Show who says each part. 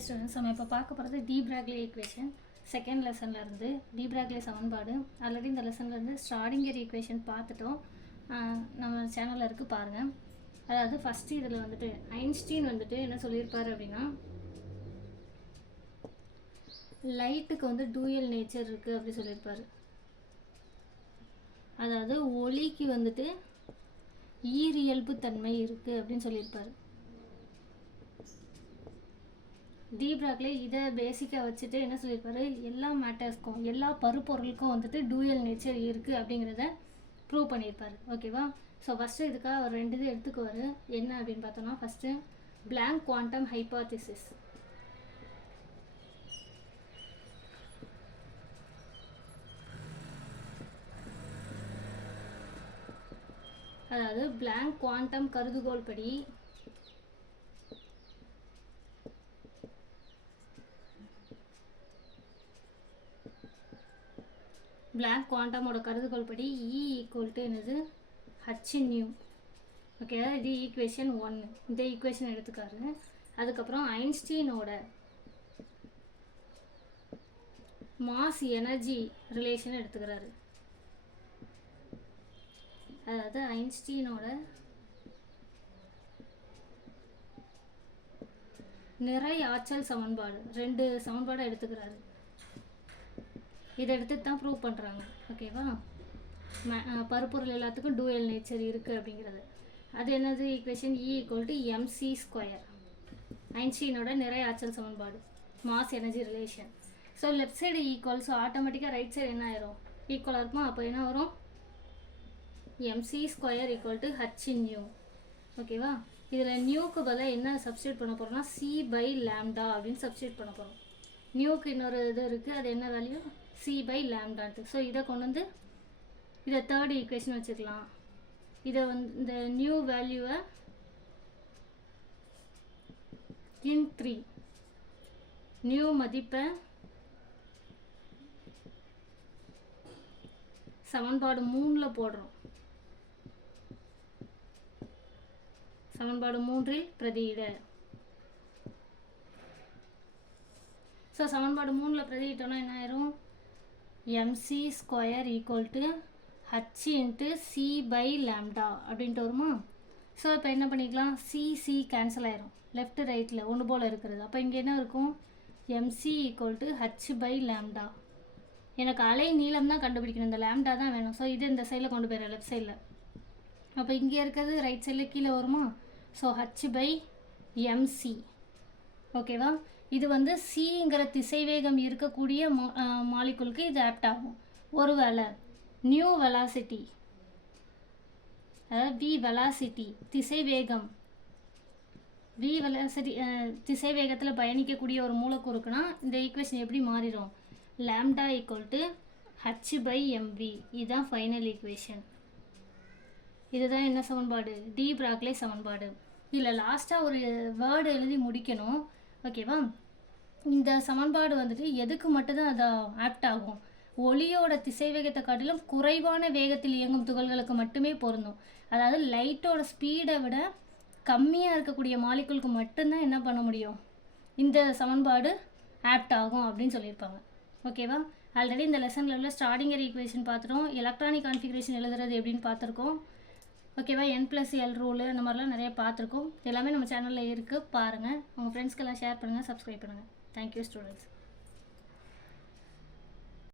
Speaker 1: Hi students நம்ம இப்போ பார்க்க போகிறது டீப்ராக்லி ஈக்குவேஷன் செகண்ட் லெசனில் இருந்து டீப்ராக்லி சமன்பாடு. ஆல்ரெடி இந்த லெசன்லேருந்து ஸ்ட்ராடிங்கர் ஸ்டார்டிங்கர் ஈக்குவேஷன் பார்த்துட்டோம். நம்ம சேனலில் இருக்குது பாருங்கள் அதாவது ஃபஸ்ட்டு இதில் வந்துட்டு ஐன்ஸ்டீன் வந்துட்டு என்ன சொல்லியிருப்பார் அப்படின்னா லைட்டுக்கு வந்து டூயல் நேச்சர் இருக்குது அப்படி சொல்லியிருப்பார். அதாவது ஒளிக்கு வந்துட்டு ஈரியல்பு தன்மை இருக்குது அப்படின்னு சொல்லியிருப்பார். டீப்ராக்ல இதை பேசிக்காக வச்சுட்டு என்ன சொல்லியிருப்பாரு? எல்லா மேட்டர்ஸ்க்கும் எல்லா பருப்பொருளுக்கும் வந்துட்டு டூயல் நேச்சர் இருக்குது அப்படிங்கிறத ப்ரூவ் பண்ணியிருப்பார். ஓகேவா ஸோ ஃபஸ்ட்டு இதுக்காக அவர் ரெண்டு இது எடுத்துக்குவார். என்ன அப்படின்னு பார்த்தோம்னா ஃபஸ்ட்டு பிளாங்க் குவாண்டம் ஹைபாத்திசிஸ் அதாவது பிளாங்க் குவாண்டம் கருதுகோள் படி பிளாக் குவாண்டமோட கருதுகோள் படி இ ஈக்குவல் டு என்னது? ஹச் நியூ ஓகே இது ஈக்குவேஷன் ஒன்று இந்த ஈக்குவேஷன் எடுத்துக்காரு. அதுக்கப்புறம் ஐன்ஸ்டீனோட மாஸ் எனர்ஜி ரிலேஷன் எடுத்துக்கிறாரு. அதாவது ஐன்ஸ்டீனோட நிறை ஆற்றல் சமன்பாடு. ரெண்டு சமன்பாடை எடுத்துக்கிறாரு. இதை எடுத்து தான் ப்ரூவ் பண்ணுறாங்க ஓகேவா பருப்பொருள் எல்லாத்துக்கும் டூயல் நேச்சர் இருக்குது அப்படிங்கிறது. அது என்னது? Equation E equal to MC square ஐன்ஸ்டீனோட நிறைய ஆற்றல் சமன்பாடு. Mass energy relation so left side equal so ஆட்டோமேட்டிக்காக ரைட் சைடு என்ன ஆயிரும்? ஈக்குவலாக இருக்குமா? அப்போ என்ன வரும்? MC square equal to h nu ஓகேவா இதில் நியூக்கு பதிலாக என்ன சப்ஸ்டியூட் பண்ண போகிறோம்னா சி பை லேம்டா அப்படின்னு சப்ஸ்டியூட் பண்ண போகிறோம் நியூக்கு இன்னொரு இது இருக்குது அது என்ன வேல்யூ சி பை லேம்டான்னு ஸோ இதை கொண்டு வந்து இதை தேர்ட் ஈக்குவேஷன் வச்சுக்கலாம். இதை வந்து இந்த நியூ வேல்யூவை இன் த்ரீ நியூ மதிப்பை சமன்பாடு மூணில் போடுறோம். சமன்பாடு மூன்றில் பிரதியிட. ஸோ சமன்பாடு மூணில் பிரதியிட்டோம்னா என்ன ஆயிரும்? MC square equal to h into c by lambda அப்படின்ட்டு வருமா? ஸோ இப்போ என்ன பண்ணிக்கலாம்? சி சி கேன்சல் ஆயிரும். லெஃப்ட் ரைட்டில் ஒன்று போல் இருக்கிறது. அப்போ இங்கே என்ன இருக்கும்? MC equal to h by lambda எனக்கு அலை நீளம் தான் கண்டுபிடிக்கணும். இந்த லேம்டா தான் வேணும். ஸோ இது இந்த சைடில் கொண்டு போயிடுறேன் லெஃப்ட் சைடில் அப்போ இங்கே இருக்கிறது ரைட் சைடில் கீழே வருமா? ஸோ ஹச் பை எம்சி ஓகேவா இது வந்து சிங்கிற திசைவேகம் இருக்கக்கூடிய மாலிகுலுக்கு இது ஆப்ட் ஆகும். ஒருவேளை நியூ வெலாசிட்டி அதாவது வி வெலாசிட்டி திசைவேகம். வி வெலாசிட்டி திசை வேகத்தில் பயணிக்கக்கூடிய ஒரு மூலக்கூறுக்குனா இந்த ஈக்குவேஷன் எப்படி மாறிடும்? Lambda equal to h by MV இதுதான் ஃபைனல் ஈக்குவேஷன் இதுதான் என்ன சமன்பாடு? டி பிராக்லே சமன்பாடு. இதில் லாஸ்ட்டாக ஒரு வேர்டு எழுதி முடிக்கணும். ஓகேவா இந்த சமன்பாடு வந்துட்டு எதுக்கு மட்டும்தான் அது ஆப்ட் ஆகும்? ஒளியோட திசைவேகத்தை காட்டிலும் குறைவான வேகத்தில் இயங்கும் துகள்களுக்கு மட்டுமே பொருந்தும். அதாவது லைட்டோட ஸ்பீடை விட கம்மியாக இருக்கக்கூடிய மாலிகுலுக்கு மட்டும்தான் என்ன பண்ண முடியும்? இந்த சமன்பாடு ஆப்ட் ஆகும் அப்படின்னு சொல்லியிருப்பாங்க. ஓகேவா ஆல்ரெடி இந்த லெசனில் உள்ள ஸ்டார்டிங்கர் ஈக்குவேஷன் பார்த்துட்டோம். எலக்ட்ரானிக் கான்ஃபிகரேஷன் எழுதுறது எப்படின்னு பார்த்துருக்கோம். ஓகேவா? என் ப்ளஸ் எல் ரூலு அந்த மாதிரிலாம் நிறைய பார்த்துருக்கோம். எல்லாமே நம்ம சேனலில் இருக்குது பாருங்கள் உங்கள் ஃப்ரெண்ட்ஸ்க்கெல்லாம் ஷேர் பண்ணுங்கள் சப்ஸ்கிரைப் பண்ணுங்கள் தேங்க்யூ ஸ்டூடெண்ட்ஸ்